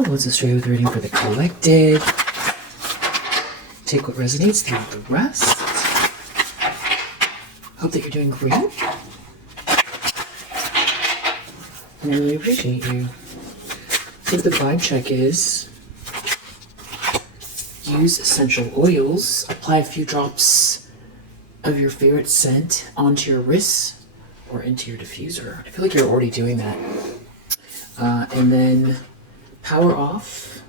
Hello, it's a straight with reading for the collected. Take what resonates, leave the rest. Hope that you're doing great. And I really appreciate you. So the vibe check is use essential oils. Apply a few drops of your favorite scent onto your wrists or into your diffuser. I feel like you're already doing that. And then power off,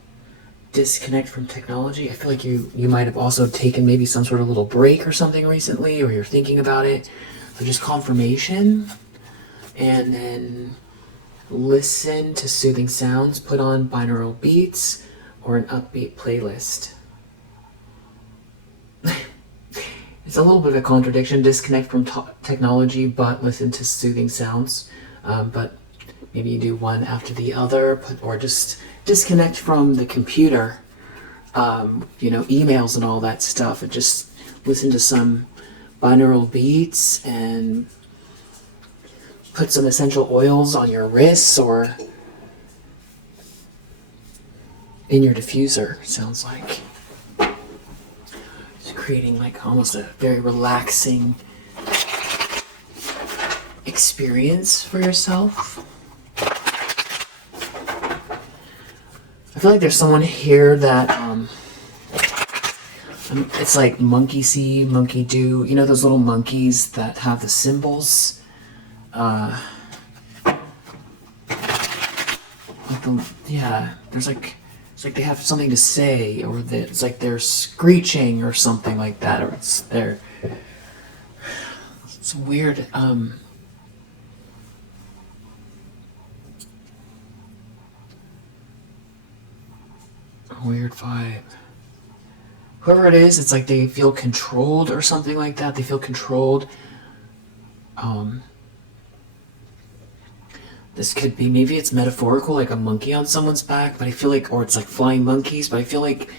disconnect from technology. I feel like you might have also taken maybe some sort of little break or something recently, or you're thinking about it. So just confirmation. And then listen to soothing sounds, put on binaural beats or an upbeat playlist. It's a little bit of a contradiction, disconnect from technology but listen to soothing sounds. But maybe you do one after the other, or just disconnect from the computer, emails and all that stuff, and just listen to some binaural beats and put some essential oils on your wrists or in your diffuser, sounds like. It's creating like almost a very relaxing experience for yourself. I feel like there's someone here that it's like monkey see, monkey do. You know those little monkeys that have the symbols? There's like, it's like they have something to say, or it's like they're screeching or something like that, or it's weird. Weird vibe. Whoever it is, it's like they feel controlled or something like that. They feel controlled. This could be, maybe it's metaphorical, like a monkey on someone's back, but I feel like, or it's like flying monkeys, but I feel like,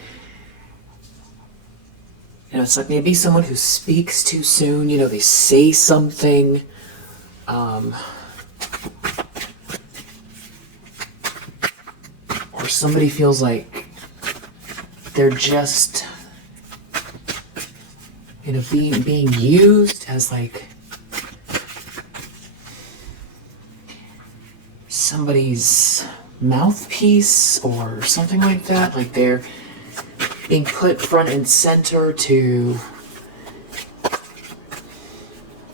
it's like maybe someone who speaks too soon, they say something, or somebody feels like they're just, being used as like somebody's mouthpiece or something like that. Like they're being put front and center to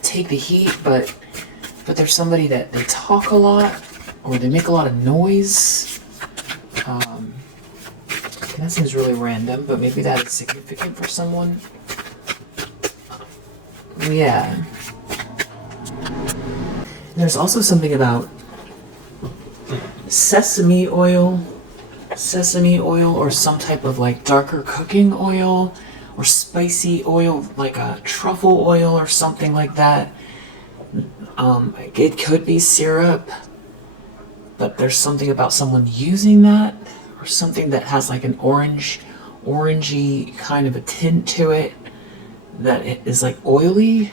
take the heat, but there's somebody that they talk a lot or they make a lot of noise. That seems really random, but maybe that is significant for someone. Yeah. And there's also something about sesame oil, or some type of like darker cooking oil, or spicy oil, like a truffle oil or something like that. It could be syrup, but there's something about someone using that, or something that has like an orangey kind of a tint to it, that it is like oily.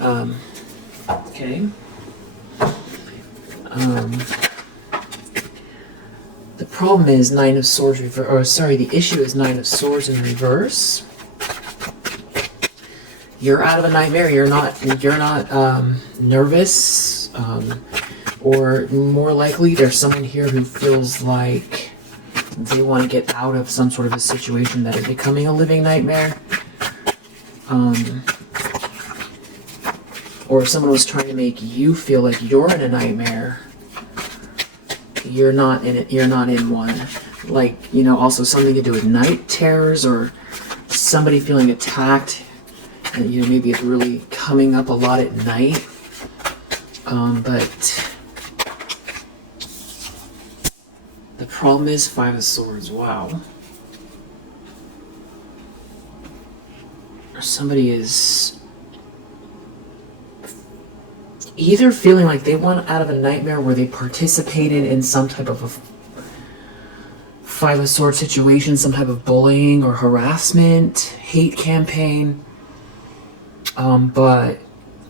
Okay. The problem is Nine of Swords the issue is Nine of Swords in reverse. You're out of a nightmare. You're not nervous, or more likely there's someone here who feels like they want to get out of some sort of a situation that is becoming a living nightmare. Or if someone was trying to make you feel like you're in a nightmare, you're not in it. You're not in one. Like, also something to do with night terrors, or somebody feeling attacked, and maybe it's really coming up a lot at night. But the problem is Five of Swords. Wow. Or somebody is either feeling like they want out of a nightmare where they participated in some type of a Five of Swords situation, some type of bullying or harassment, hate campaign. But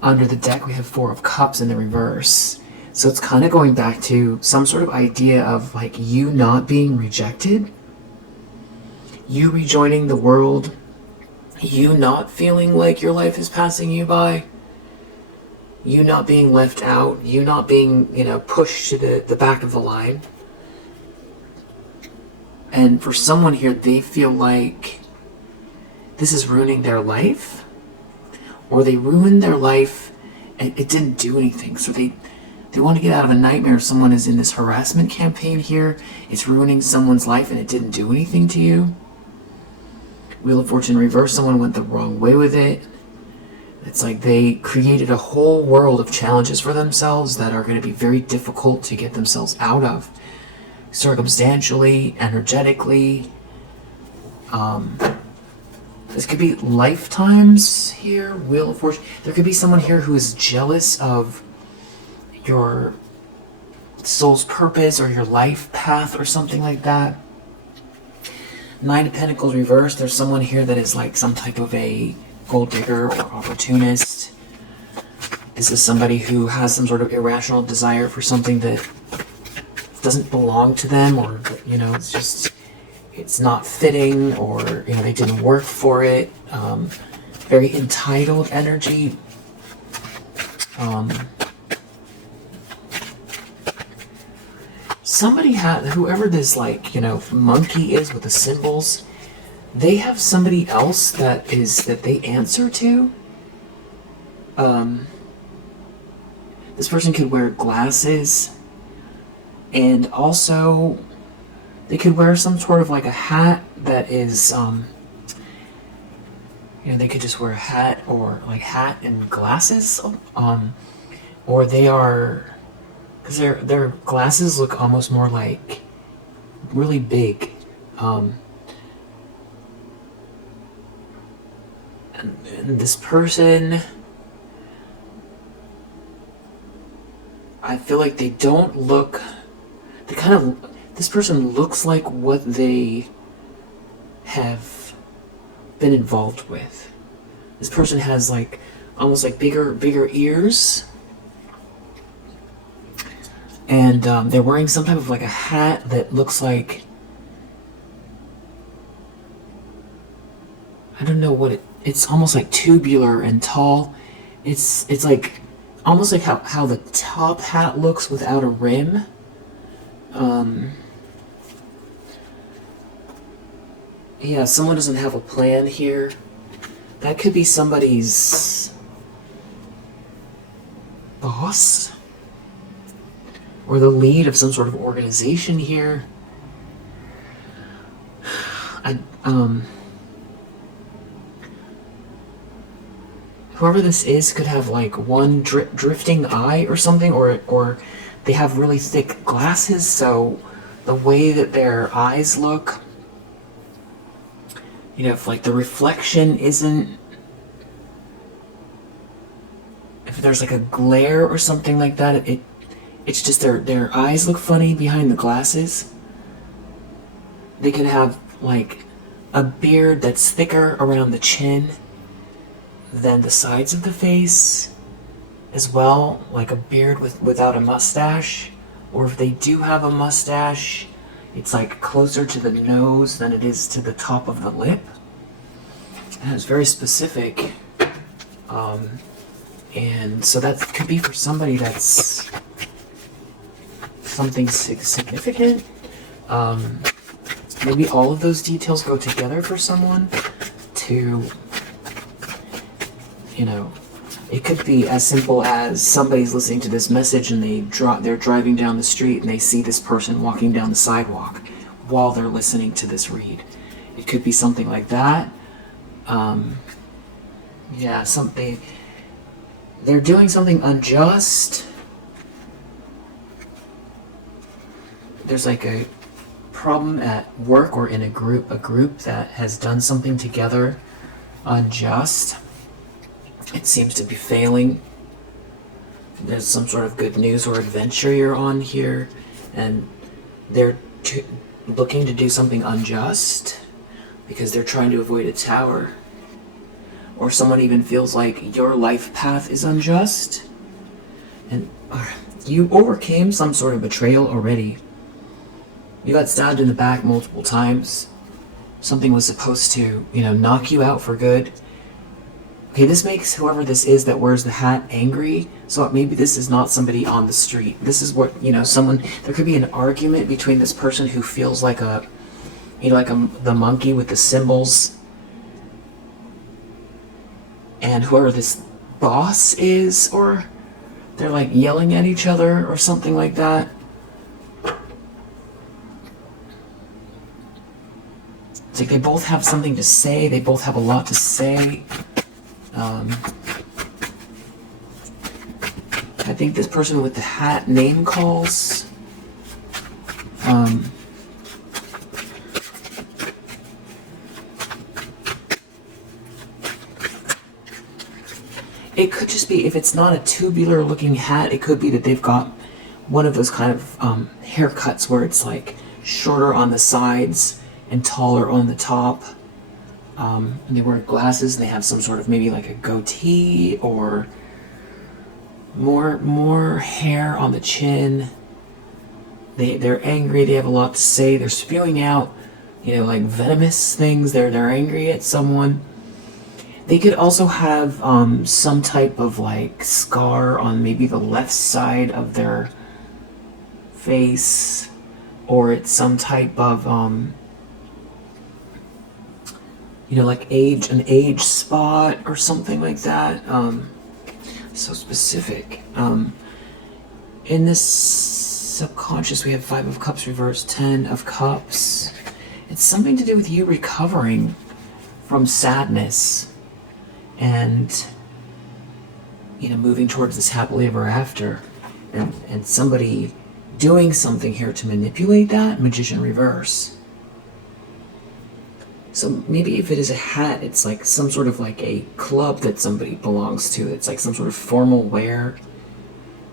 under the deck we have Four of Cups in the reverse. So it's kind of going back to some sort of idea of like you not being rejected, you rejoining the world, you not feeling like your life is passing you by, you not being left out, you not being, pushed to the back of the line. And for someone here, they feel like this is ruining their life, or they ruined their life and it didn't do anything. So they want to get out of a nightmare. If someone is in this harassment campaign here, it's ruining someone's life and it didn't do anything to you. Wheel of Fortune reverse, someone went the wrong way with it. It's like they created a whole world of challenges for themselves that are going to be very difficult to get themselves out of. Circumstantially, energetically. This could be lifetimes here, Wheel of Fortune. There could be someone here who is jealous of your soul's purpose or your life path or something like that. Nine of Pentacles reversed. There's someone here that is like some type of a gold digger or opportunist. This is somebody who has some sort of irrational desire for something that doesn't belong to them, or it's not fitting, or they didn't work for it. Very entitled energy. Somebody whoever this monkey is with the symbols, they have somebody else that they answer to. This person could wear glasses, and also they could wear some sort of like a hat that is they could just wear a hat, or like hat and glasses, or they are, because their glasses look almost more like really big, and this person, I feel like they don't look, this person looks like what they have been involved with. This person has like almost like bigger ears, and they're wearing some type of like a hat that looks like, I don't know what it's almost like tubular and tall. It's like almost like how the top hat looks without a rim. Yeah, someone doesn't have a plan here. That could be somebody's boss, or the lead of some sort of organization here. Whoever this is could have like one drifting eye or something, or they have really thick glasses, so the way that their eyes look, if like the reflection isn't, if there's like a glare or something like that, it's just their eyes look funny behind the glasses. They could have like a beard that's thicker around the chin than the sides of the face as well, like a beard without a mustache, or if they do have a mustache, it's like closer to the nose than it is to the top of the lip. And it's very specific, and so that could be for somebody that's something significant. Maybe all of those details go together for someone to, it could be as simple as somebody's listening to this message and they're driving down the street and they see this person walking down the sidewalk while they're listening to this read. It could be something like that. They're doing something unjust. There's like a problem at work or in a group that has done something together unjust. It seems to be failing. There's some sort of good news or adventure you're on here, and they're looking to do something unjust because they're trying to avoid a tower. Or someone even feels like your life path is unjust. And You overcame some sort of betrayal already. You got stabbed in the back multiple times. Something was supposed to, knock you out for good. Okay, this makes whoever this is that wears the hat angry. So maybe this is not somebody on the street. This is what, someone, there could be an argument between this person who feels like the monkey with the symbols, and whoever this boss is, or they're like yelling at each other or something like that. It's like they both have something to say. They both have a lot to say. I think this person with the hat name calls. It could just be, if it's not a tubular looking hat, it could be that they've got one of those kind of haircuts where it's like shorter on the sides and taller on the top. And they wear glasses and they have some sort of maybe like a goatee or more hair on the chin. They're angry, they have a lot to say, they're spewing out, like venomous things. They're angry at someone. They could also have some type of like scar on maybe the left side of their face, or it's some type of like an age spot or something like that. So specific. In this subconscious, we have 5 of Cups reversed, 10 of Cups. It's something to do with you recovering from sadness and moving towards this happily ever after, and somebody doing something here to manipulate that. Magician reverse. So maybe if it is a hat, it's like some sort of like a club that somebody belongs to. It's like some sort of formal wear.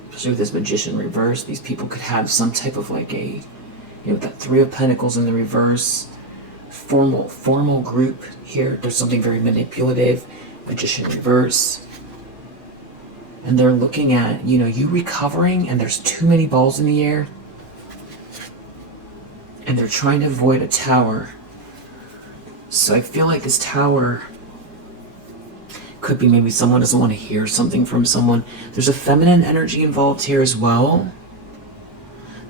Especially with this Magician reverse, these people could have some type of like a, that 3 of Pentacles in the reverse, formal group here. There's something very manipulative. Magician reverse. And they're looking at, you recovering, and there's too many balls in the air. And they're trying to avoid a tower. So I feel like this tower could be maybe someone doesn't want to hear something from someone. There's a feminine energy involved here as well.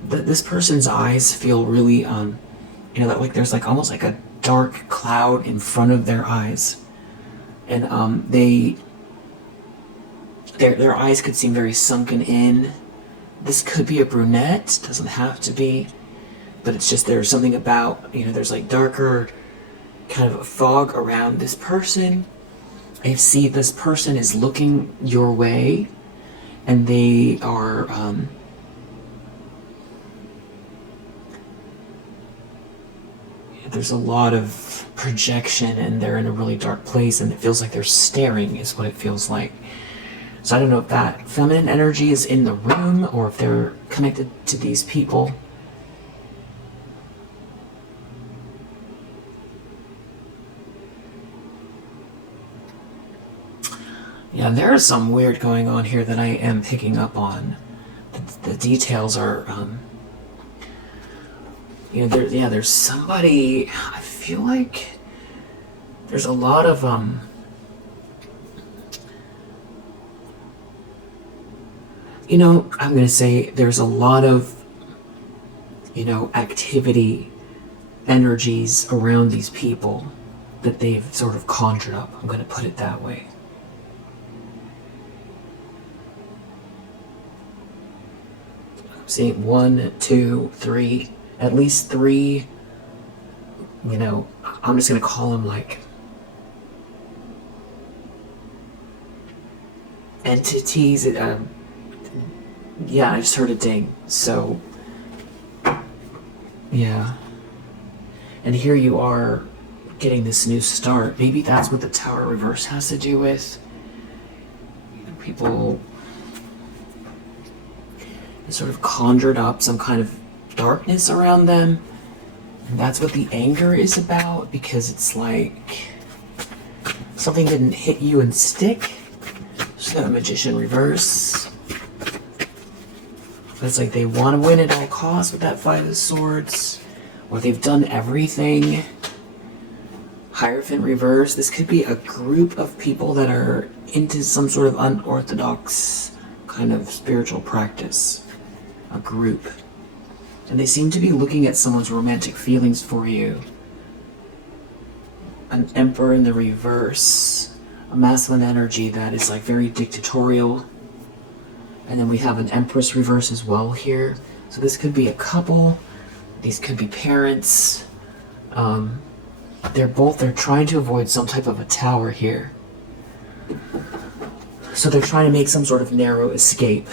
This person's eyes feel really, that like there's like almost like a dark cloud in front of their eyes. And their eyes could seem very sunken in. This could be a brunette, doesn't have to be. But it's just there's something about, there's like darker kind of a fog around this person. I see this person is looking your way, and they are there's a lot of projection, and they're in a really dark place, and it feels like they're staring is what it feels like. So I don't know if that feminine energy is in the room or if they're connected to these people. Yeah, there is some weird going on here that I am picking up on. The details are, there's somebody, I feel like there's a lot of, I'm going to say there's a lot of, activity, energies around these people that they've sort of conjured up. I'm going to put it that way. See, 1, 2, 3, at least 3, I'm just going to call them like entities. Yeah, I just heard a ding. So, yeah. And here you are getting this new start. Maybe that's what the Tower reverse has to do with. People sort of conjured up some kind of darkness around them. And that's what the anger is about, because it's like something didn't hit you and stick. So got a Magician reverse. But it's like they want to win at all costs with that Five of Swords, or they've done everything. Hierophant reverse. This could be a group of people that are into some sort of unorthodox kind of spiritual practice. A group. And they seem to be looking at someone's romantic feelings for you. An Emperor in the reverse. A masculine energy that is like very dictatorial. And then we have an Empress reverse as well here. So this could be a couple. These could be parents. They're trying to avoid some type of a tower here. So they're trying to make some sort of narrow escape.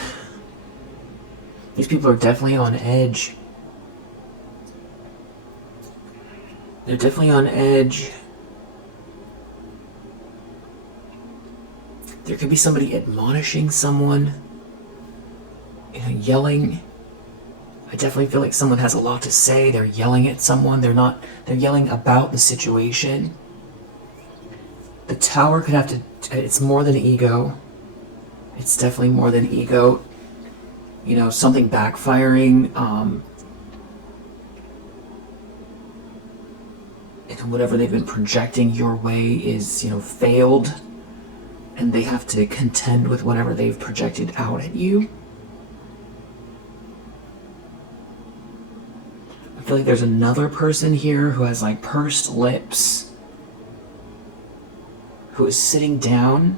These people are definitely on edge. They're definitely on edge. There could be somebody admonishing someone, you know, yelling. I definitely feel like someone has a lot to say. They're yelling at someone. They're yelling about the situation. The Tower could have to, it's more than ego. It's definitely more than ego. You know, something backfiring. And whatever they've been projecting your way is, you know, failed. And they have to contend with whatever they've projected out at you. I feel like there's another person here who has like pursed lips, who is sitting down.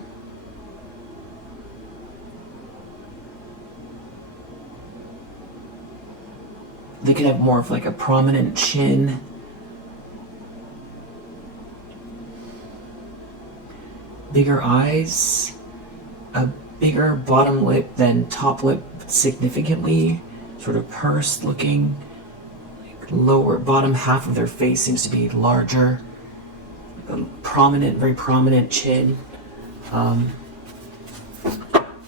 They could have more of like a prominent chin. Bigger eyes, a bigger bottom lip than top lip significantly, sort of pursed looking. Like lower bottom half of their face seems to be larger. A prominent, very prominent chin. Wow,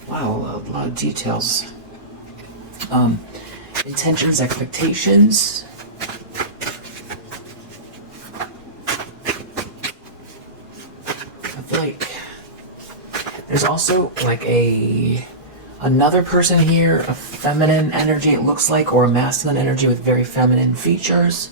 a lot of details. Intentions, expectations. I feel like there's also like another person here, a feminine energy it looks like, or a masculine energy with very feminine features.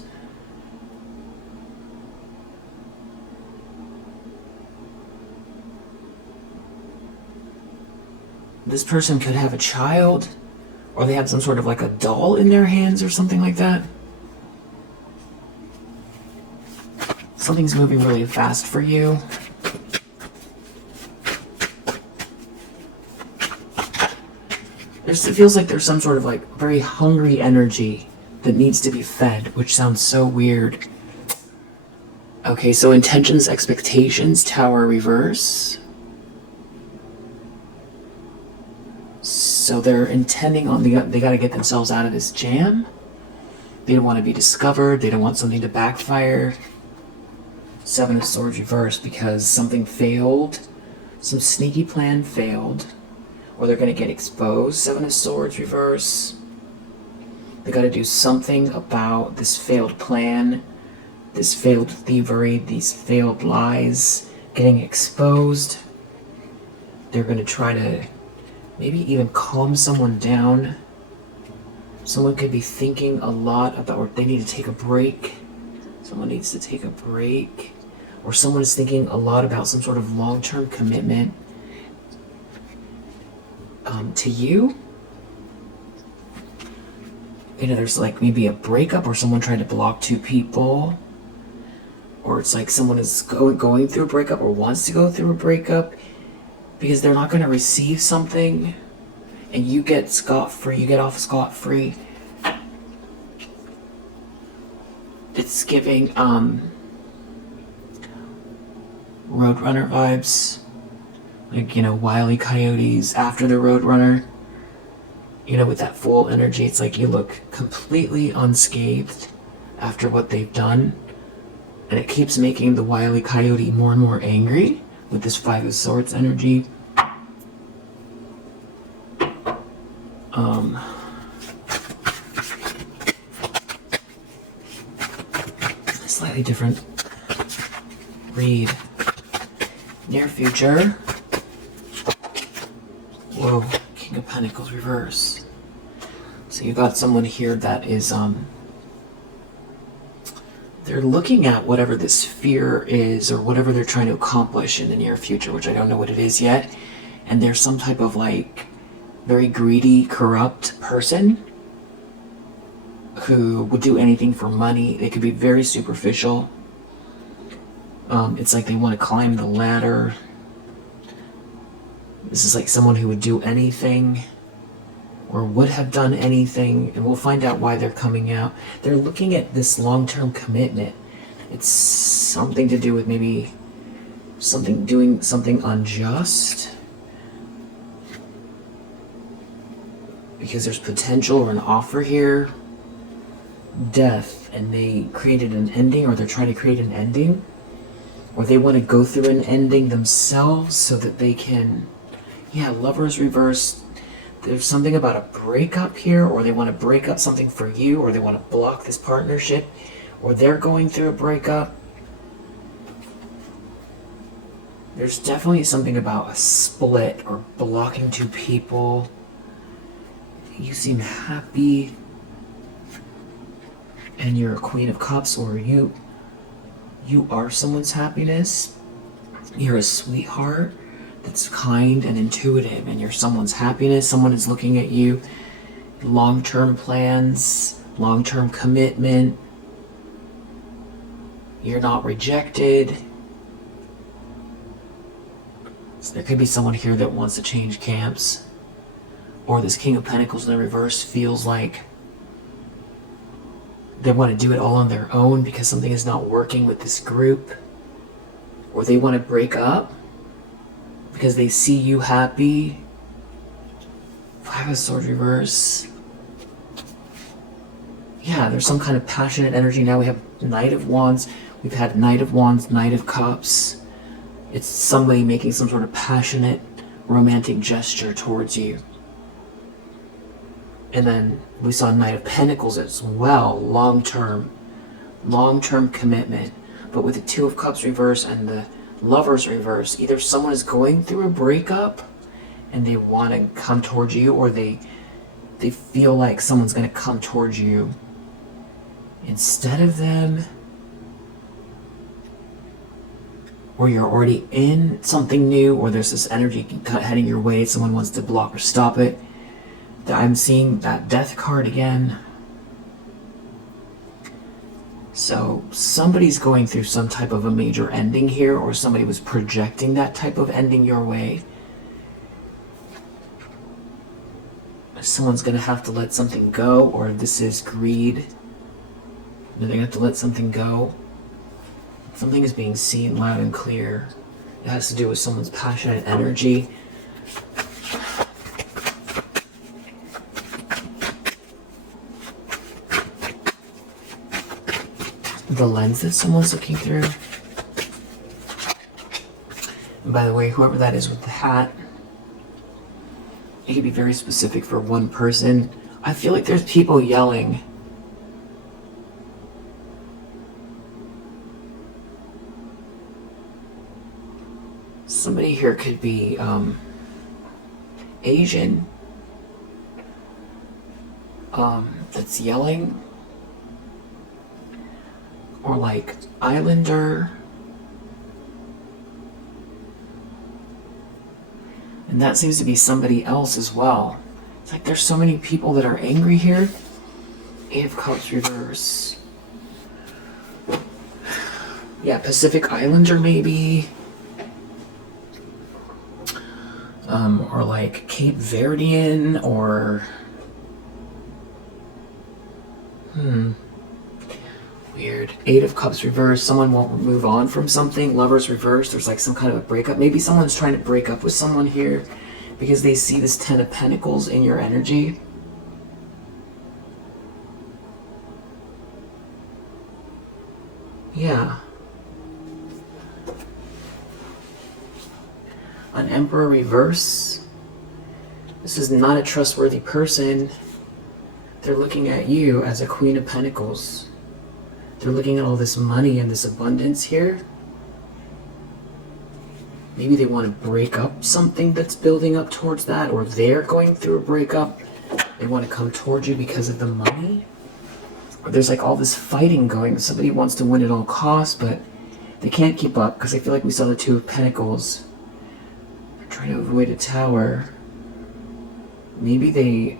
This person could have a child, or they have some sort of like a doll in their hands or something like that. Something's moving really fast for you. It feels like there's some sort of like very hungry energy that needs to be fed, which sounds so weird. Okay, so intentions, expectations, Tower reverse. So they're intending on, they got to get themselves out of this jam. They don't want to be discovered. They don't want something to backfire. Seven of Swords reversed because something failed. Some sneaky plan failed. Or they're going to get exposed. Seven of Swords reverse. They got to do something about this failed plan, this failed thievery, these failed lies getting exposed. They're going to try to maybe even calm someone down. Someone could be thinking a lot about, or they need to take a break. Someone needs to take a break. Or someone is thinking a lot about some sort of long-term commitment to you. You know, there's like maybe a breakup, or someone trying to block two people. Or it's like someone is going through a breakup or wants to go through a breakup because they're not going to receive something, and you get scot-free, you get off scot-free. It's giving Roadrunner vibes. Like, you know, Wile E. Coyotes after the Roadrunner. You know, with that full energy, it's like you look completely unscathed after what they've done. And it keeps making the Wile E. Coyote more and more angry with this Five of Swords energy. Slightly different read. Near future. Whoa, King of Pentacles reverse. So you got someone here that is, they're looking at whatever this fear is or whatever they're trying to accomplish in the near future, which I don't know what it is yet. And there's some type of like very greedy, corrupt person who would do anything for money. They could be very superficial. It's like they want to climb the ladder. This is like someone who would do anything or would have done anything, and we'll find out why they're coming out. They're looking at this long-term commitment. It's something to do with maybe doing something unjust, because there's potential or an offer here. Death, and they created an ending, or they're trying to create an ending, or they want to go through an ending themselves so that they can, Lovers reversed. There's something about a breakup here, or they want to break up something for you, or they want to block this partnership, or they're going through a breakup. There's definitely something about a split or blocking two people. You seem happy, and you're a Queen of Cups, or you are someone's happiness. You're a sweetheart that's kind and intuitive, and you're someone's happiness. Someone is looking at you. Long-term plans, long-term commitment. You're not rejected. So there could be someone here that wants to change camps. Or this King of Pentacles in the reverse feels like they want to do it all on their own because something is not working with this group. Or they want to break up because they see you happy. Five of Swords reverse. Yeah, there's some kind of passionate energy. Now we have Knight of Wands. We've had Knight of Wands, Knight of Cups. It's somebody making some sort of passionate, romantic gesture towards you. And then we saw Knight of Pentacles as well, long-term commitment. But with the Two of Cups reverse and the Lovers reverse, either someone is going through a breakup and they want to come towards you, or they feel like someone's going to come towards you instead of them, or you're already in something new, or there's this energy heading your way, someone wants to block or stop it. I'm seeing that Death card again. So somebody's going through some type of a major ending here, or somebody was projecting that type of ending your way. Someone's going to have to let something go, or this is greed. They're going to have to let something go. Something is being seen loud and clear. It has to do with someone's passionate energy. The lens that someone's looking through. And by the way, whoever that is with the hat, it can be very specific for one person. I feel like there's people yelling. Somebody here could be Asian, that's yelling. Or like Islander. And that seems to be somebody else as well. It's like there's so many people that are angry here. Eight of Cups reverse. Yeah, Pacific Islander maybe. Or like Cape Verdean, or weird. Eight of Cups reverse. Someone won't move on from something. Lovers reverse. There's like some kind of a breakup. Maybe someone's trying to break up with someone here because they see this Ten of Pentacles in your energy. Yeah. An Emperor reverse. This is not a trustworthy person. They're looking at you as a Queen of Pentacles. They're looking at all this money and this abundance here. Maybe they want to break up something that's building up towards that, or they're going through a breakup. They want to come towards you because of the money. Or there's like all this fighting going. Somebody wants to win at all costs, but they can't keep up because I feel like we saw the Two of Pentacles. They're trying to avoid a tower. Maybe they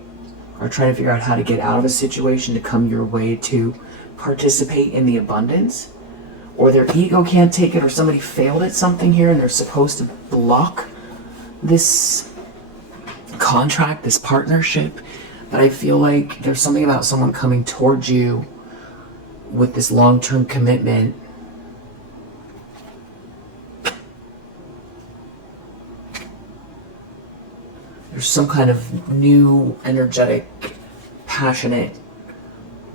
are trying to figure out how to get out of a situation to come your way to participate in the abundance. Or their ego can't take it, or somebody failed at something here and they're supposed to block this contract, this partnership. But I feel like there's something about someone coming towards you with this long-term commitment. There's some kind of new, energetic, passionate,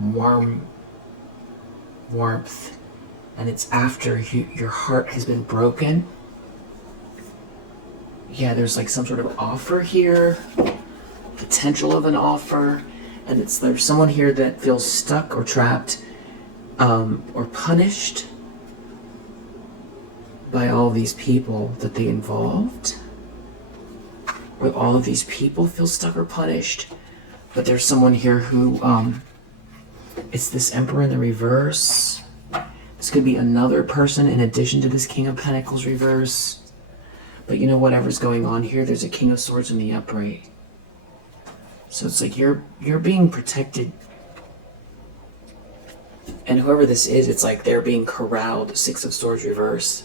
warmth. And it's after your heart has been broken. Yeah, there's like some sort of offer here. Potential of an offer. And there's someone here that feels stuck or trapped or punished by all these people that they involved. Or all of these people feel stuck or punished. But there's someone here who, it's this Emperor in the reverse. This could be another person in addition to this King of Pentacles reverse. But you know, whatever's going on here, there's a King of Swords in the upright. So it's like you're being protected. And whoever this is, it's like they're being corralled. Six of Swords reverse.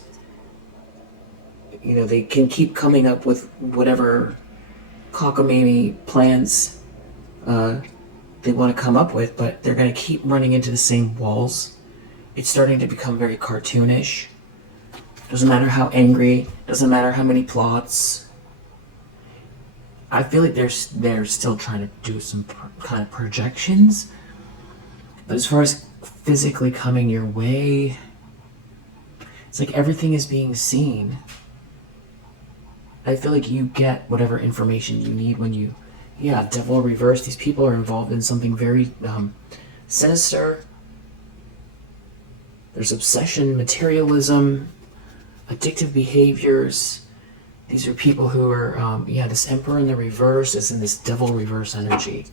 You know, they can keep coming up with whatever cockamamie plans they want to come up with, but they're going to keep running into the same walls. It's starting to become very cartoonish. Doesn't matter how angry, doesn't matter how many plots. I feel like they're still trying to do some kind of projections. But as far as physically coming your way, it's like everything is being seen. I feel like you get whatever information you need when you, Devil reverse. These people are involved in something very sinister. There's obsession, materialism, addictive behaviors. These are people who are, this Emperor in the reverse is in this Devil reverse energy.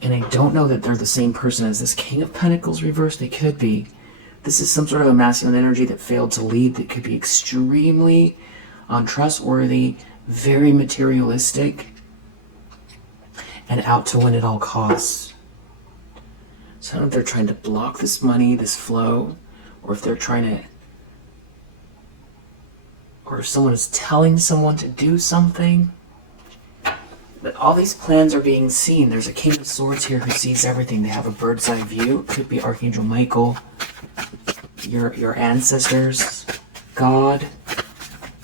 And I don't know that they're the same person as this King of Pentacles reverse. They could be. This is some sort of a masculine energy that failed to lead, that could be extremely untrustworthy, very materialistic, and out to win at all costs. So I don't know if they're trying to block this money, this flow, or if they're trying to, or if someone is telling someone to do something. But all these plans are being seen. There's a King of Swords here who sees everything. They have a bird's eye view. It could be Archangel Michael, your ancestors, God.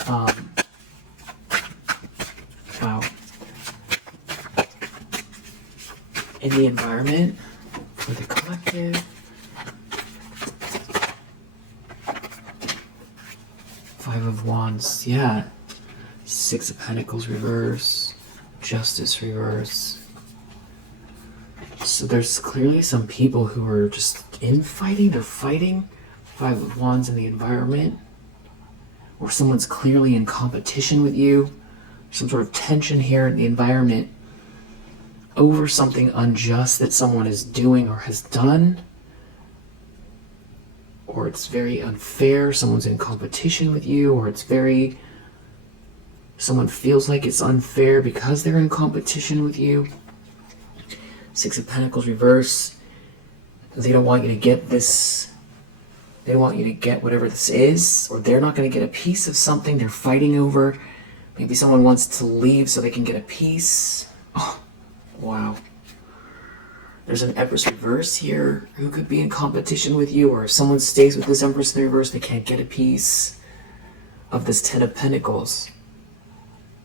Wow. In the environment, for the collective. Five of Wands, yeah. Six of Pentacles reverse. Justice reverse. So there's clearly some people who are just infighting. They're fighting. Five of Wands in the environment. Or someone's clearly in competition with you. Some sort of tension here in the environment over something unjust that someone is doing or has done. Or it's very unfair. Someone's in competition with you. Or it's very... someone feels like it's unfair because they're in competition with you. Six of Pentacles reverse. They don't want you to get this. They don't want you to get whatever this is. Or they're not going to get a piece of something they're fighting over. Maybe someone wants to leave so they can get a piece. Oh, wow. There's an Empress reverse here who could be in competition with you. Or if someone stays with this Empress in the reverse, they can't get a piece of this Ten of Pentacles.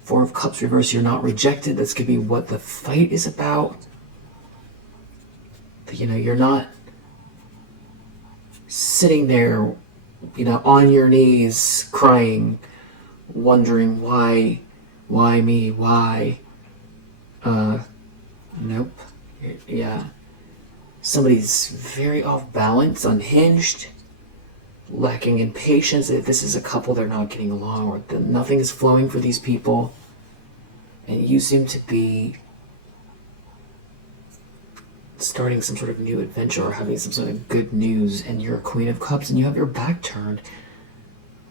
Four of Cups reverse, you're not rejected. This could be what the fight is about. But, you're not sitting there, on your knees, crying, wondering why me, why? Nope. Yeah. Somebody's very off balance, unhinged, lacking in patience. If this is a couple, they're not getting along, or nothing is flowing for these people. And you seem to be starting some sort of new adventure or having some sort of good news, and you're a Queen of Cups and you have your back turned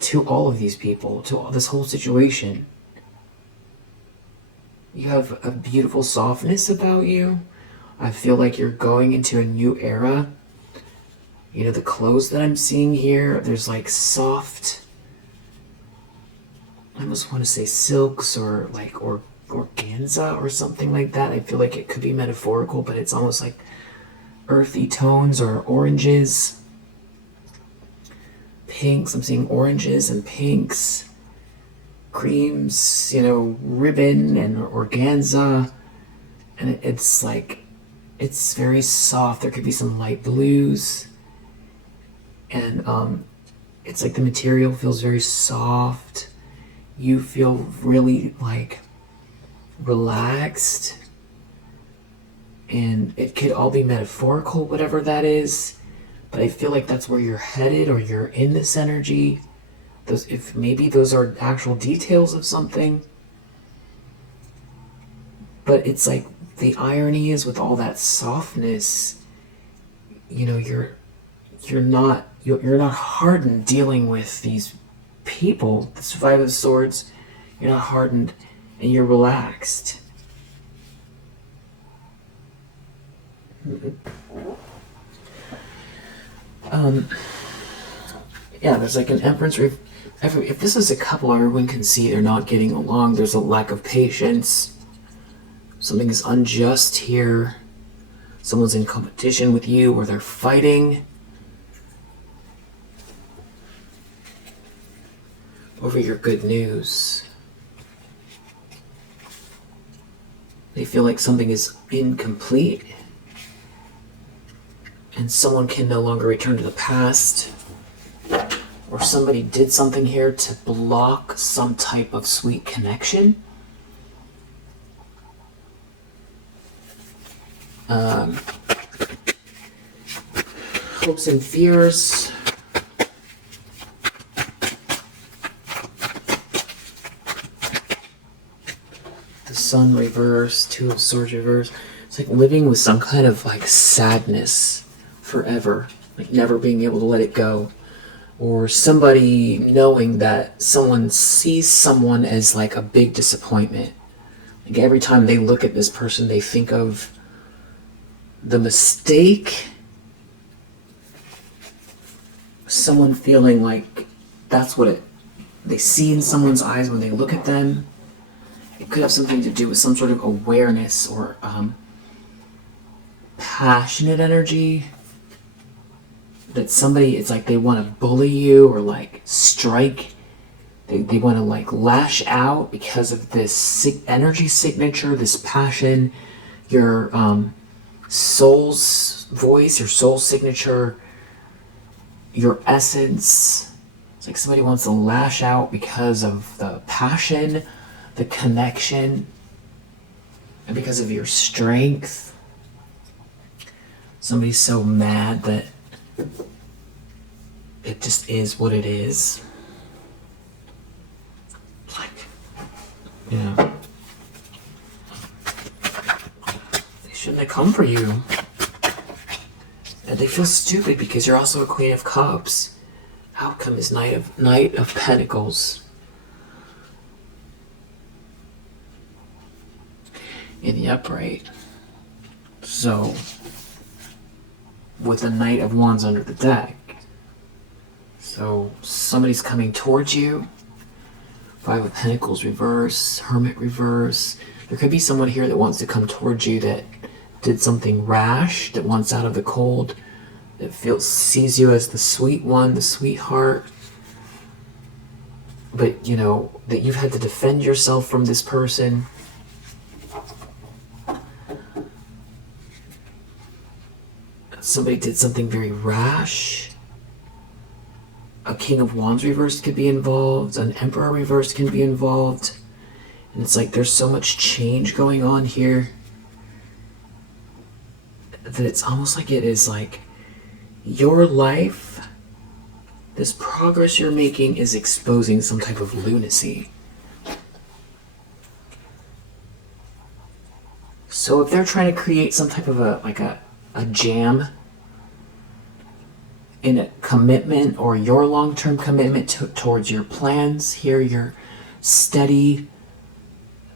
to all of these people, to all this whole situation. You have a beautiful softness about you. I feel like you're going into a new era. You know, the clothes that I'm seeing here, there's like soft, I almost want to say silks or like or organza or something like that. I feel like it could be metaphorical, but it's almost like earthy tones or oranges. Pinks, I'm seeing oranges and pinks. Creams, you know, ribbon and organza. And it's like, it's very soft. There could be some light blues. And it's like the material feels very soft. You feel really like relaxed. And it could all be metaphorical, whatever that is. But I feel like that's where you're headed, or you're in this energy. If maybe those are actual details of something. But it's like the irony is with all that softness, you know, you're not hardened dealing with these people. The Five of Swords, you're not hardened, and you're relaxed. Yeah, there's like an Empress. If this is a couple, everyone can see they're not getting along. There's a lack of patience. Something is unjust here. Someone's in competition with you, or they're fighting over your good news. They feel like something is incomplete, and someone can no longer return to the past, or somebody did something here to block some type of sweet connection. Hopes and fears. The Sun reverse, Two of Swords reverse. It's like living with some kind of like sadness forever, like never being able to let it go. Or somebody knowing that someone sees someone as like a big disappointment. Like every time they look at this person, they think of the mistake. Someone feeling like that's what they see in someone's eyes when they look at them. It could have something to do with some sort of awareness or passionate energy. That somebody, it's like they want to bully you or like strike. They want to like lash out because of this energy signature, this passion, your soul's voice, your soul signature, your essence. It's like somebody wants to lash out because of the passion, the connection, and because of your strength. Somebody's so mad that it just is what it is. It's like, you know, they shouldn't have come for you. And they feel stupid because you're also a Queen of Cups. Outcome is Knight of Pentacles. In the upright. So, with the Knight of Wands under the deck. So, somebody's coming towards you. Five of Pentacles reverse, Hermit reverse. There could be someone here that wants to come towards you that did something rash, that wants out of the cold, that sees you as the sweet one, the sweetheart. But, you know, that you've had to defend yourself from this person. Somebody did something very rash. A King of Wands reversed could be involved. An Emperor reversed can be involved. And it's like there's so much change going on here that it's almost like it is like your life, this progress you're making is exposing some type of lunacy. So if they're trying to create some type of a a jam in a commitment, or your long-term commitment towards your plans. Here you're steady,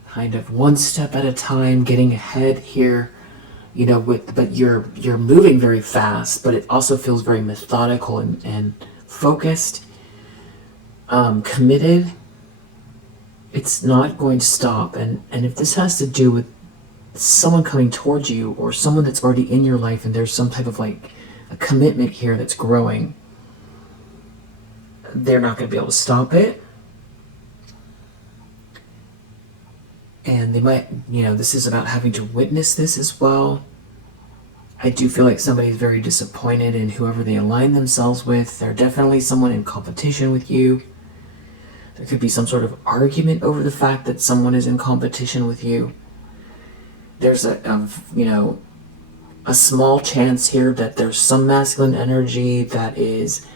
kind of one step at a time, getting ahead here, you know, but you're moving very fast, but it also feels very methodical and focused, committed. It's not going to stop. And if this has to do with someone coming towards you, or someone that's already in your life, and there's some type of like a commitment here that's growing, they're not going to be able to stop it. And they might, you know, this is about having to witness this as well. I do feel like somebody's very disappointed in whoever they align themselves with. They're definitely someone in competition with you. There could be some sort of argument over the fact that someone is in competition with you. There's a small chance here that there's some masculine energy that is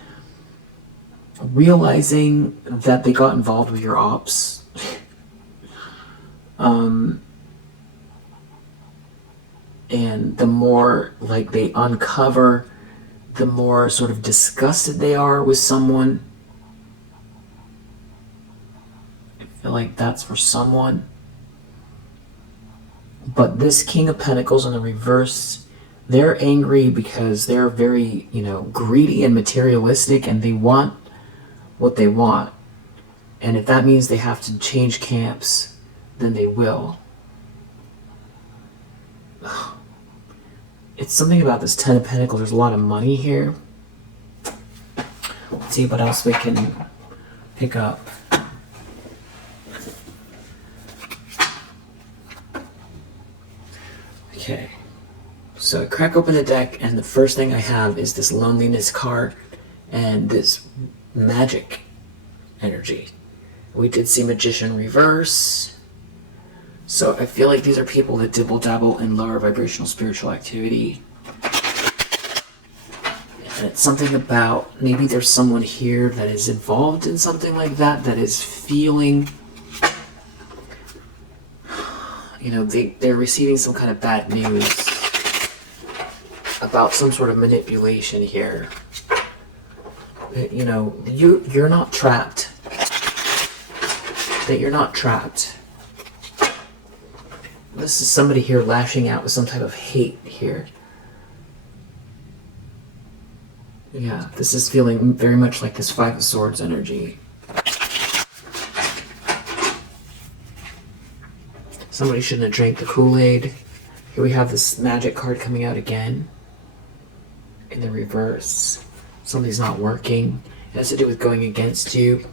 realizing that they got involved with your ops. And the more like they uncover, the more sort of disgusted they are with someone. I feel like that's for someone. But this King of Pentacles in the reverse, they're angry because they're very, you know, greedy and materialistic, and they want what they want. And if that means they have to change camps, then they will. It's something about this Ten of Pentacles. There's a lot of money here. Let's see what else we can pick up. Okay. So I crack open the deck, and the first thing I have is this loneliness card and this magic energy. We did see Magician reverse. So I feel like these are people that dibble-dabble in lower vibrational spiritual activity. And it's something about, maybe there's someone here that is involved in something like that, that is feeling, you know, they're receiving some kind of bad news about some sort of manipulation here. You know, you're not trapped. That you're not trapped. This is somebody here lashing out with some type of hate here. Yeah, this is feeling very much like this Five of Swords energy. Somebody shouldn't have drank the Kool-Aid. Here we have this magic card coming out again. In the reverse. Something's not working. It has to do with going against you.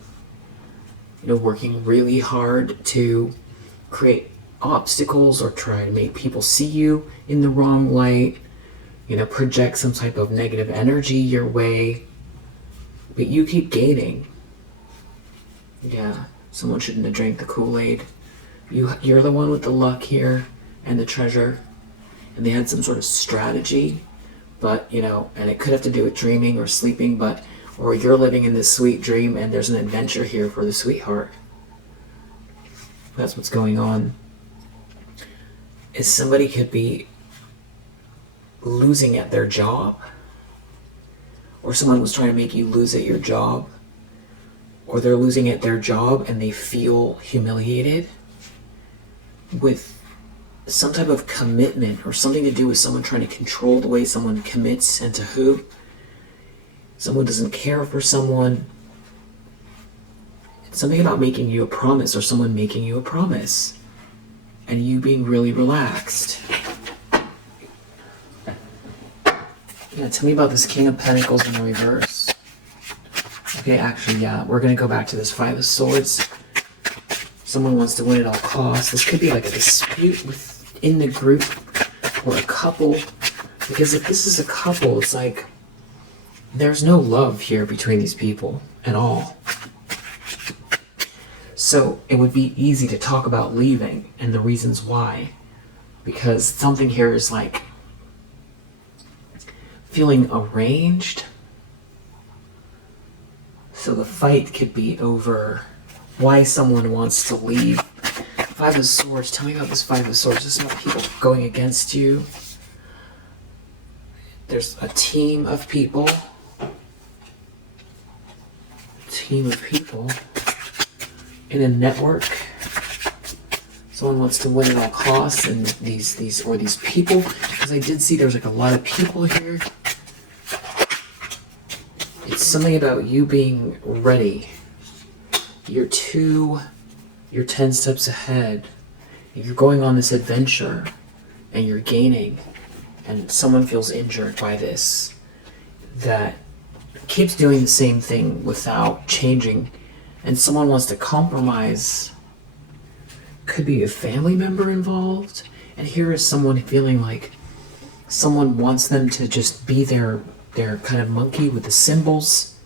You know, working really hard to create obstacles or try to make people see you in the wrong light, you know, project some type of negative energy your way, but you keep gaining. Yeah, someone shouldn't have drank the Kool-Aid. You're the one with the luck here and the treasure, and they had some sort of strategy, but you know, and it could have to do with dreaming or sleeping, but or you're living in this sweet dream and there's an adventure here for the sweetheart. That's what's going on. Is somebody could be losing at their job, or someone was trying to make you lose at your job, or they're losing at their job and they feel humiliated with some type of commitment or something to do with someone trying to control the way someone commits and to who. Someone doesn't care for someone. It's something about making you a promise, or someone making you a promise and you being really relaxed. Yeah, tell me about this King of Pentacles in the reverse. Okay, actually, yeah, we're going to go back to this Five of Swords. Someone wants to win at all costs. This could be like a dispute within the group or a couple. Because if this is a couple, it's like there's no love here between these people at all. So it would be easy to talk about leaving and the reasons why. Because something here is like feeling arranged. So the fight could be over why someone wants to leave. Five of Swords, tell me about this Five of Swords. This is about people going against you. there's a team of people. In a network. Someone wants to win at all costs, and these people, because I did see there's like a lot of people here. It's something about you being ready. You're 10 steps ahead. You're going on this adventure and you're gaining, and someone feels injured by this, that keeps doing the same thing without changing, and someone wants to compromise. Could be a family member involved, and here is someone feeling like someone wants them to just be their kind of monkey with the symbols,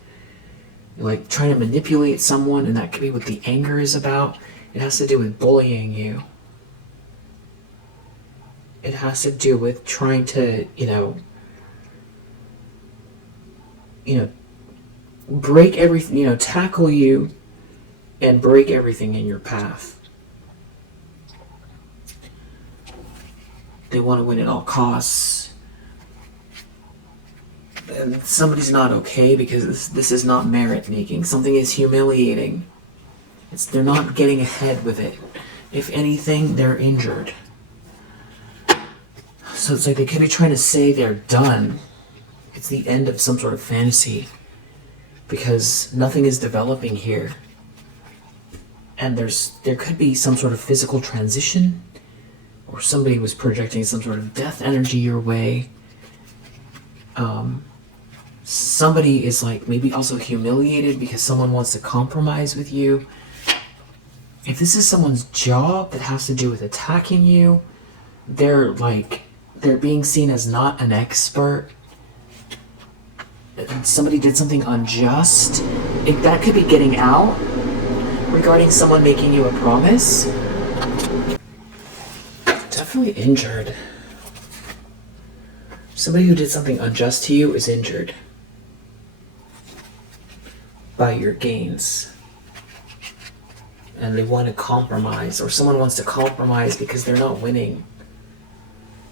like trying to manipulate someone, and that could be what the anger is about. It has to do with bullying you. It has to do with trying to, break everything, tackle you and break everything in your path. They want to win at all costs. And somebody's not okay because this is not merit making. Something is humiliating. They're not getting ahead with it. If anything, they're injured. So it's like they could be trying to say they're done. It's the end of some sort of fantasy, because nothing is developing here. And there could be some sort of physical transition, or somebody was projecting some sort of death energy your way. Somebody is like maybe also humiliated because someone wants to compromise with you. If this is someone's job that has to do with attacking you, they're being seen as not an expert. Somebody did something unjust. That could be getting out regarding someone making you a promise. Definitely injured. Somebody who did something unjust to you is injured by your gains. And they want to compromise, or someone wants to compromise because they're not winning.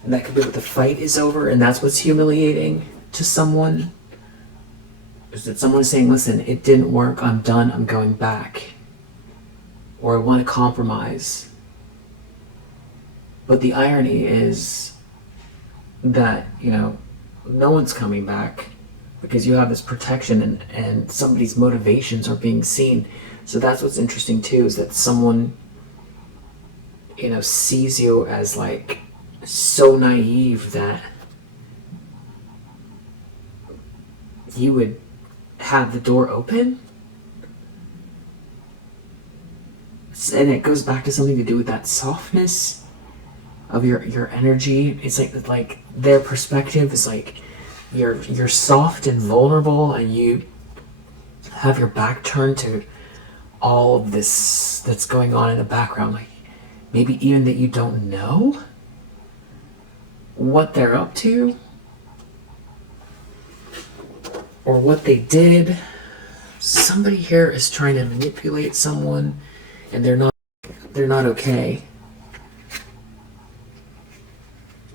And that could be what the fight is over, and that's what's humiliating to someone. Is that someone is saying, listen, it didn't work, I'm done, I'm going back. Or I want to compromise. But the irony is that, no one's coming back because you have this protection, and somebody's motivations are being seen. So that's what's interesting too, is that someone, sees you as like so naive that you would have the door open. And it goes back to something to do with that softness of your energy. It's like their perspective is like you're soft and vulnerable, and you have your back turned to all of this that's going on in the background. Like maybe even that you don't know what they're up to or what they did. Somebody here is trying to manipulate someone, and they're not okay.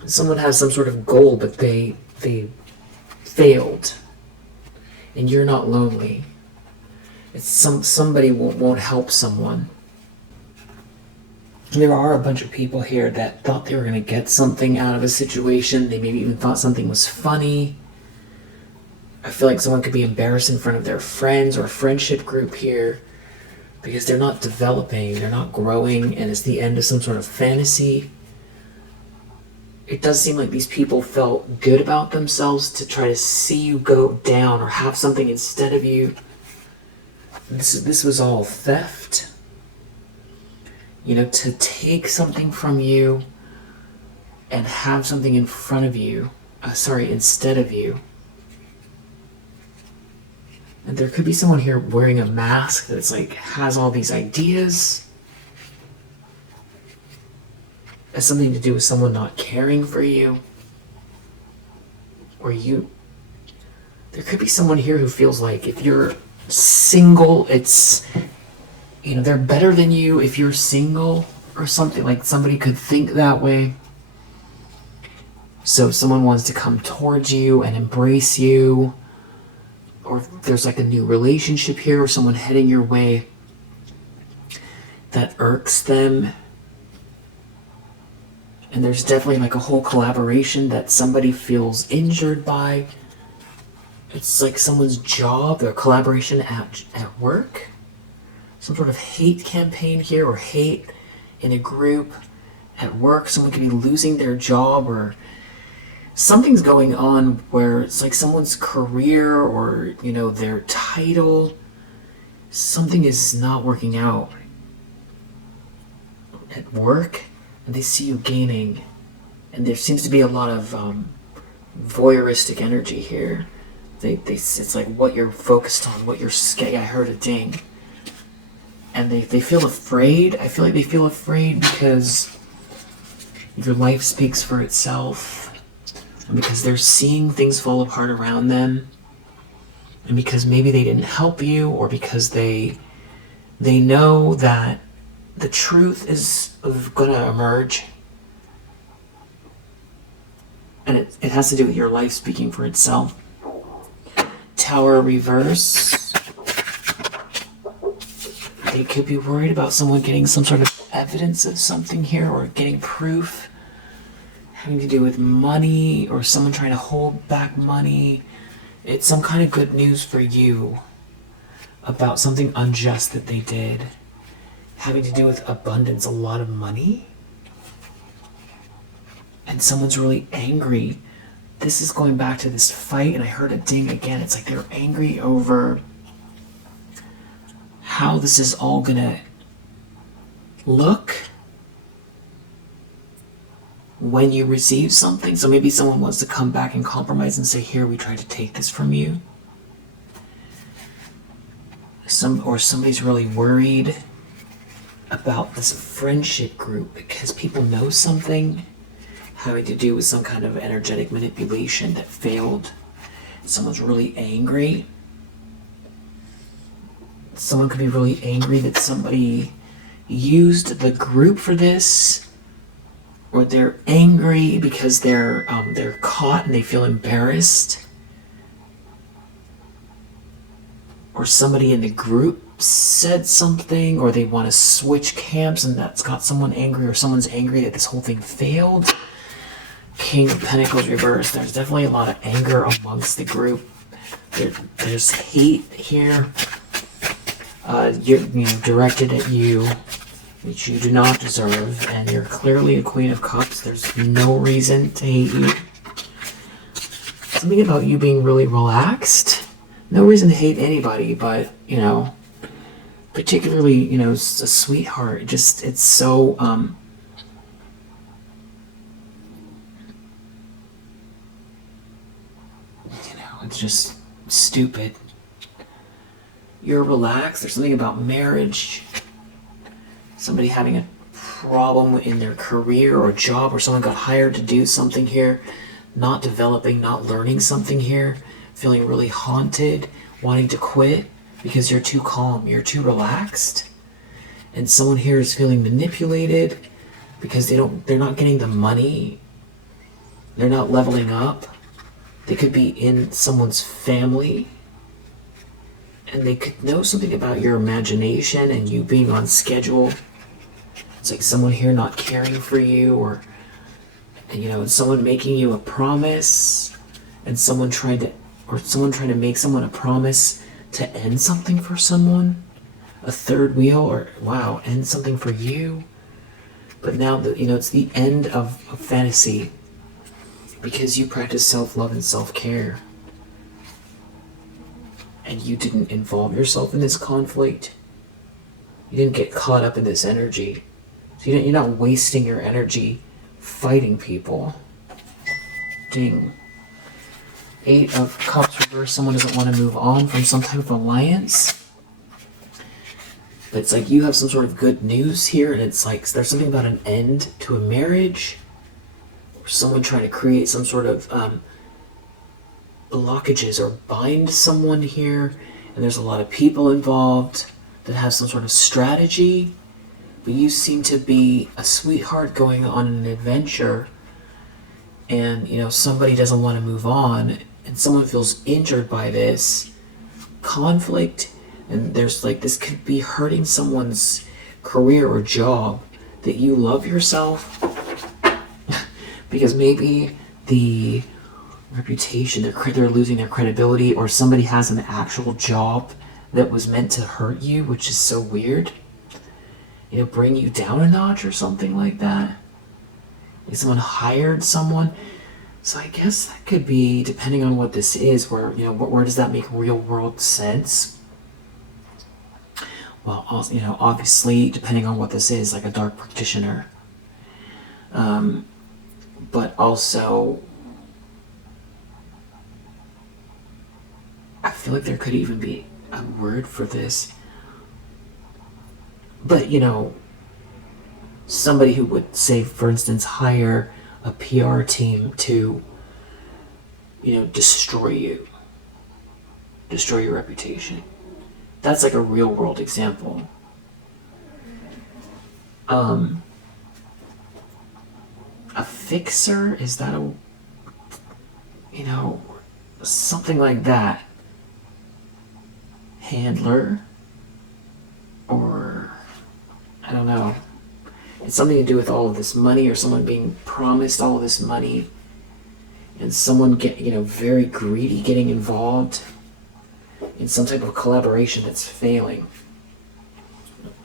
Someone has some sort of goal, but they failed, and you're not lonely. It's somebody won't help someone. There are a bunch of people here that thought they were going to get something out of a situation. They maybe even thought something was funny. I feel like someone could be embarrassed in front of their friends or a friendship group here because they're not developing, they're not growing, and it's the end of some sort of fantasy. It does seem like these people felt good about themselves to try to see you go down or have something instead of you. This was all theft. To take something from you and have something in front of you, instead of you. And there could be someone here wearing a mask that's like has all these ideas. It has something to do with someone not caring for you. Or there could be someone here who feels like if you're single, it's, they're better than you if you're single or something. Like somebody could think that way. So if someone wants to come towards you and embrace you, or if there's like a new relationship here, or someone heading your way that irks them, and there's definitely like a whole collaboration that somebody feels injured by. It's like someone's job, their collaboration at work. Some sort of hate campaign here, or hate in a group at work. Someone could be losing their job, or something's going on where it's like someone's career, or, you know, their title. Something is not working out at work, and they see you gaining. And there seems to be a lot of voyeuristic energy here. It's like what you're focused on, what you're scared. I heard a ding. And they feel afraid. I feel like they feel afraid because your life speaks for itself. And because they're seeing things fall apart around them. And because maybe they didn't help you, or because they know that the truth is going to emerge. And it has to do with your life speaking for itself. Tower reverse. They could be worried about someone getting some sort of evidence of something here, or getting proof having to do with money, or someone trying to hold back money. It's some kind of good news for you about something unjust that they did, having to do with abundance, a lot of money. And someone's really angry. This is going back to this fight, and I heard a ding again. It's like they're angry over how this is all gonna look when you receive something. So maybe someone wants to come back and compromise and say, here, we tried to take this from you. Or somebody's really worried about this friendship group because people know something having to do with some kind of energetic manipulation that failed. Someone's really angry. Someone could be really angry that somebody used the group for this, or they're angry because they're caught and they feel embarrassed, or somebody in the group said something, or they want to switch camps and that's got someone angry, or someone's angry that this whole thing failed. King of Pentacles reversed. There's definitely a lot of anger amongst the group. There's hate here. You're directed at you, which you do not deserve, and you're clearly a Queen of Cups. There's no reason to hate you. Something about you being really relaxed. No reason to hate anybody, but, you know, particularly, you know, a sweetheart. Just, it's so, you know, it's just stupid. You're relaxed. There's something about marriage. Somebody having a problem in their career or job, or someone got hired to do something here, not developing, not learning something here, feeling really haunted, wanting to quit because you're too calm, you're too relaxed. And someone here is feeling manipulated because they're not getting the money. They're not leveling up. They could be in someone's family, and they could know something about your imagination and you being on schedule. It's like someone here not caring for you, or, you know, someone making you a promise, and someone trying to make someone a promise to end something for someone. A third wheel, or, wow, end something for you. But now, you know, it's the end of fantasy because you practice self-love and self-care. And you didn't involve yourself in this conflict. You didn't get caught up in this energy. So you're not wasting your energy fighting people. Ding. 8 of Cups reverse. Someone doesn't want to move on from some type of alliance. But it's like you have some sort of good news here, and it's like there's something about an end to a marriage, or someone trying to create some sort of blockages or bind someone here, and there's a lot of people involved that have some sort of strategy, but you seem to be a sweetheart going on an adventure, and somebody doesn't want to move on, and someone feels injured by this conflict, and there's like this could be hurting someone's career or job, that you love yourself because maybe the reputation, they're losing their credibility, or somebody has an actual job that was meant to hurt you, which is so weird, bring you down a notch or something like that. Like someone hired someone. So I guess that could be, depending on what this is, where does that make real world sense? Well, obviously, depending on what this is, like a dark practitioner. But also, I feel like there could even be a word for this. But, somebody who would, say, for instance, hire a PR team to, destroy you. Destroy your reputation. That's like a real world example. A fixer, is that something like that. Handler, or I don't know. It's something to do with all of this money, or someone being promised all of this money, and someone very greedy getting involved in some type of collaboration that's failing.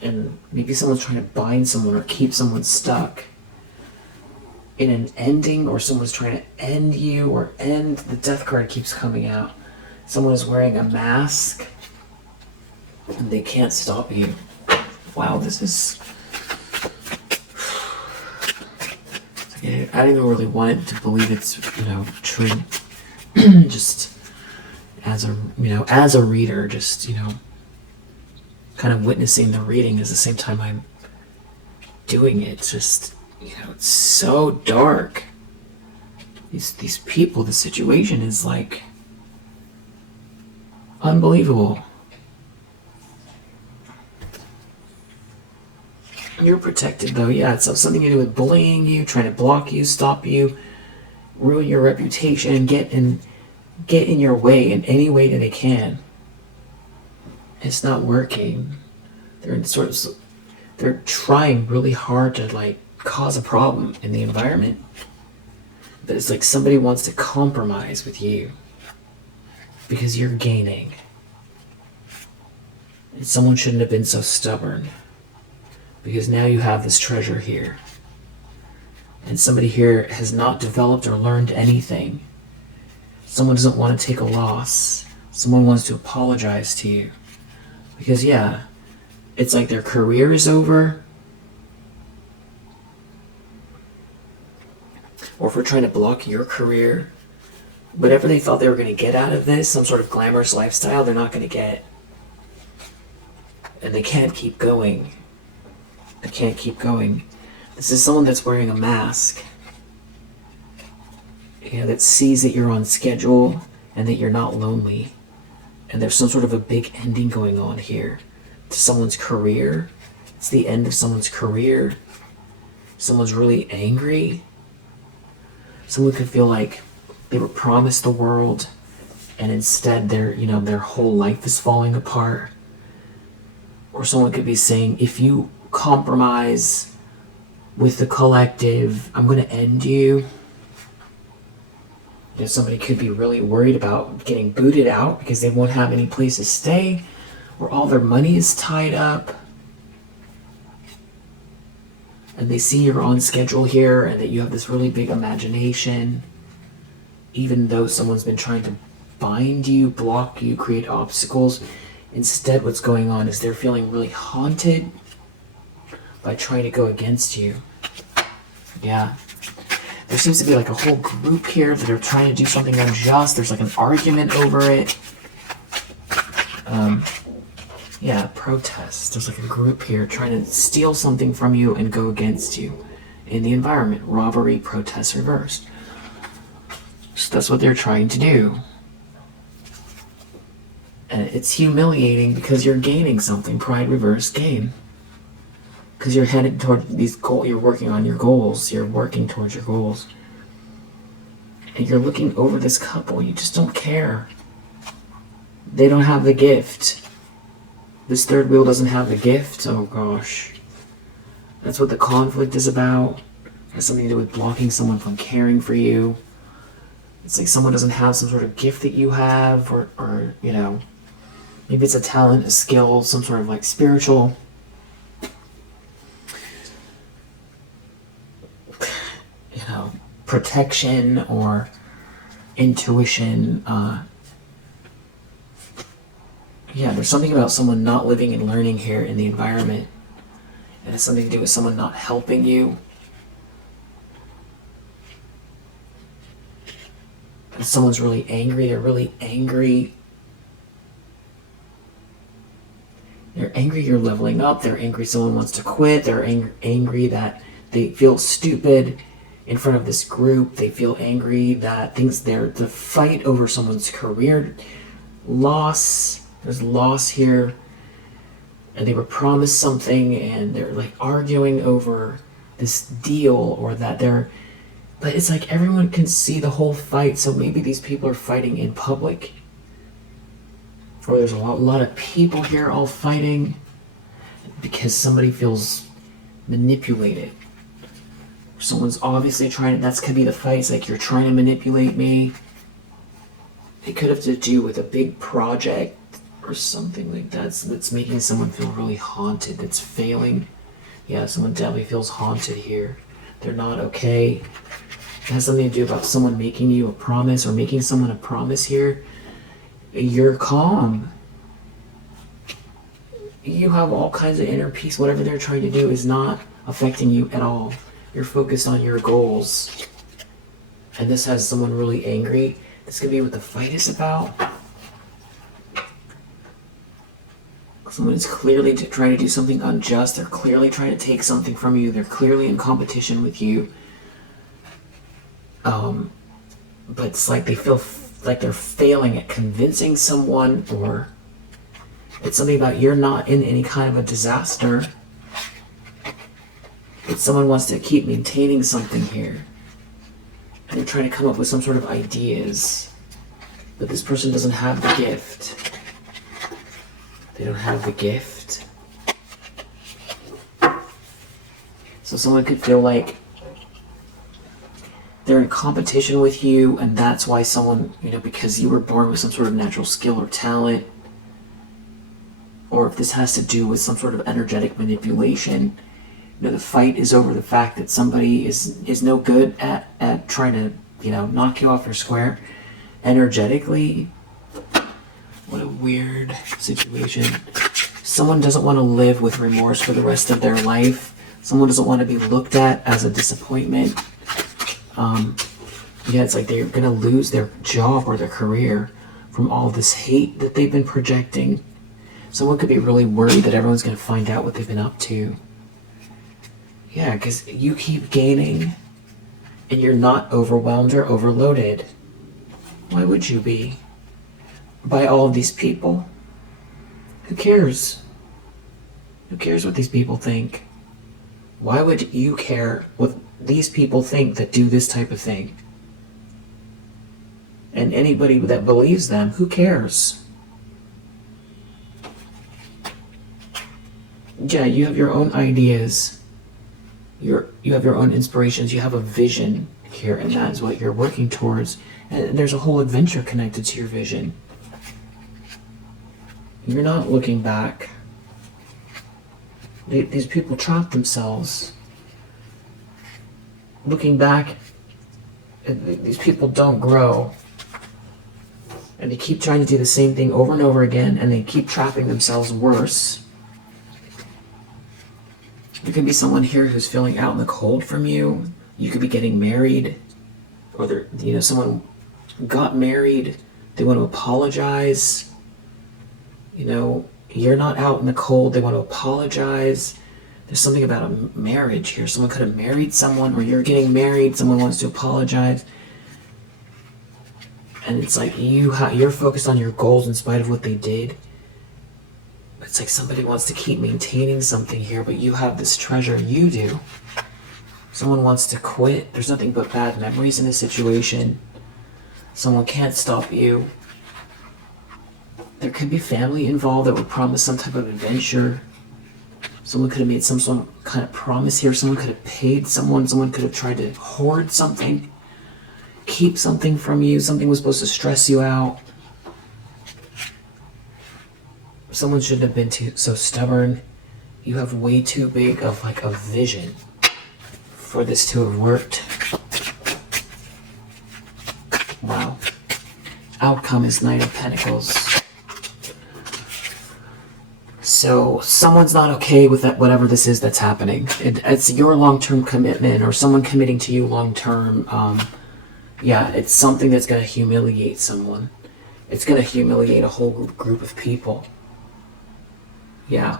And maybe someone's trying to bind someone or keep someone stuck in an ending, or someone's trying to end you or end. The death card keeps coming out. Someone is wearing a mask and they can't stop you. Wow, this is... I don't even really want to believe it's, true. Just as a reader, just, kind of witnessing the reading at the same time I'm doing it. It's just, it's so dark. These people, the situation is like unbelievable. You're protected though, yeah. It's something to do with bullying you, trying to block you, stop you, ruin your reputation, get in your way in any way that they can. It's not working. They're trying really hard to cause a problem in the environment. But it's like somebody wants to compromise with you because you're gaining. And someone shouldn't have been so stubborn, because now you have this treasure here. And somebody here has not developed or learned anything. Someone doesn't want to take a loss. Someone wants to apologize to you. Because it's like their career is over. Or if we're trying to block your career, whatever they thought they were going to get out of this, some sort of glamorous lifestyle, they're not going to get. And they can't keep going. They can't keep going. This is someone that's wearing a mask. That sees that you're on schedule and that you're not lonely. And there's some sort of a big ending going on here to someone's career. It's the end of someone's career. Someone's really angry. Someone could feel like they were promised the world, and instead their whole life is falling apart. Or someone could be saying, if you compromise with the collective, I'm going to end you. Somebody could be really worried about getting booted out because they won't have any place to stay, or all their money is tied up. And they see you're on schedule here and that you have this really big imagination, even though someone's been trying to bind you, block you, create obstacles. Instead, what's going on is they're feeling really haunted by trying to go against you. Yeah. There seems to be like a whole group here that are trying to do something unjust. There's like an argument over it. Protest. There's like a group here trying to steal something from you and go against you in the environment. Robbery, protest reversed. So that's what they're trying to do. And it's humiliating because you're gaining something. Pride, reverse, gain. Because you're headed toward these goals. You're working on your goals. You're working towards your goals. And you're looking over this couple. You just don't care. They don't have the gift. This third wheel doesn't have the gift. Oh gosh. That's what the conflict is about. It has something to do with blocking someone from caring for you. It's like someone doesn't have some sort of gift that you have, or you know, maybe it's a talent, a skill, some sort of like spiritual, you know, protection or intuition. Yeah, there's something about someone not living and learning here in the environment. It has something to do with someone not helping you. And someone's really angry. They're really angry. They're angry you're leveling up. They're angry someone wants to quit. They're angry that they feel stupid in front of this group. They feel angry that the fight over someone's career loss. There's loss here. And they were promised something and they're like arguing over this deal or that but it's like everyone can see the whole fight, so maybe these people are fighting in public. Or there's a lot of people here all fighting because somebody feels manipulated. Someone's obviously that could be the fight. It's like, you're trying to manipulate me. It could have to do with a big project or something like that that's making someone feel really haunted, that's failing. Yeah, someone definitely feels haunted here. They're not okay. It has something to do about someone making you a promise or making someone a promise here. You're calm. You have all kinds of inner peace. Whatever they're trying to do is not affecting you at all. You're focused on your goals. And this has someone really angry. This could be what the fight is about. Someone is clearly trying to do something unjust. They're clearly trying to take something from you. They're clearly in competition with you. But it's like they feel like they're failing at convincing someone, or it's something about you're not in any kind of a disaster. But someone wants to keep maintaining something here. And they're trying to come up with some sort of ideas. But this person doesn't have the gift. They don't have the gift. So someone could feel like they're in competition with you, and that's why someone, because you were born with some sort of natural skill or talent, or if this has to do with some sort of energetic manipulation, the fight is over the fact that somebody is no good at trying to, knock you off your square energetically. What a weird situation. Someone doesn't want to live with remorse for the rest of their life. Someone doesn't want to be looked at as a disappointment. It's like they're going to lose their job or their career from all this hate that they've been projecting. Someone could be really worried that everyone's going to find out what they've been up to. Yeah, because you keep gaining and you're not overwhelmed or overloaded. Why would you be? By all of these people? Who cares? Who cares what these people think? Why would you care what these people think that do this type of thing? And anybody that believes them, who cares? Yeah, you have your own ideas. You have your own inspirations. You have a vision here, and that is what you're working towards. And there's a whole adventure connected to your vision. You're not looking back. These people trap themselves. Looking back, these people don't grow. And they keep trying to do the same thing over and over again, and they keep trapping themselves worse. There could be someone here who's feeling out in the cold from you. You could be getting married, or someone got married. They want to apologize. You're not out in the cold. They want to apologize. There's something about a marriage here. Someone could have married someone, or you're getting married. Someone wants to apologize. And it's like you're focused on your goals in spite of what they did. It's like somebody wants to keep maintaining something here, but you have this treasure. You do. Someone wants to quit. There's nothing but bad memories in this situation. Someone can't stop you. There could be family involved that would promise some type of adventure. Someone could have made some sort of kind of promise here. Someone could have paid someone. Someone could have tried to hoard something. Keep something from you. Something was supposed to stress you out. Someone shouldn't have been so stubborn. You have way too big of like a vision for this to have worked. Wow. Outcome is Knight of Pentacles. So someone's not okay with that, whatever this is that's happening. It's your long-term commitment or someone committing to you long-term. Yeah, it's something that's going to humiliate someone. It's going to humiliate a whole group of people. Yeah.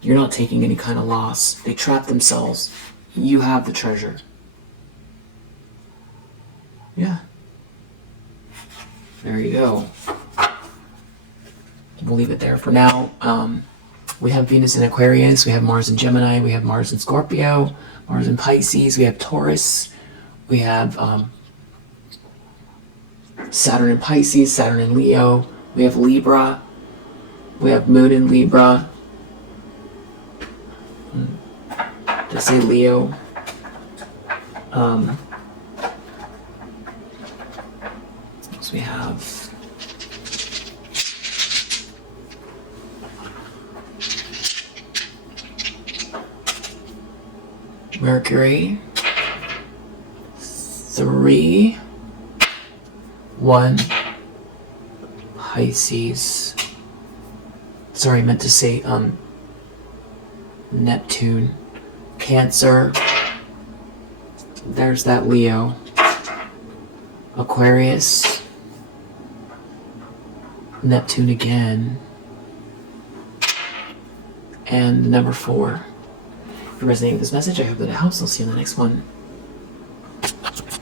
You're not taking any kind of loss. They trap themselves. You have the treasure. Yeah. There you go. We'll leave it there for now. We have Venus in Aquarius. We have Mars in Gemini. We have Mars in Scorpio. Mars in Pisces. We have Taurus. We have Saturn in Pisces. Saturn in Leo. We have Libra. We have Moon in Libra. Did I say Leo? So we have Mercury, 3, 1, Pisces. Sorry, I meant to say Neptune, Cancer. There's that Leo, Aquarius, Neptune again, and number 4. If you're resonating with this message, I hope that it helps. I'll see you in the next one.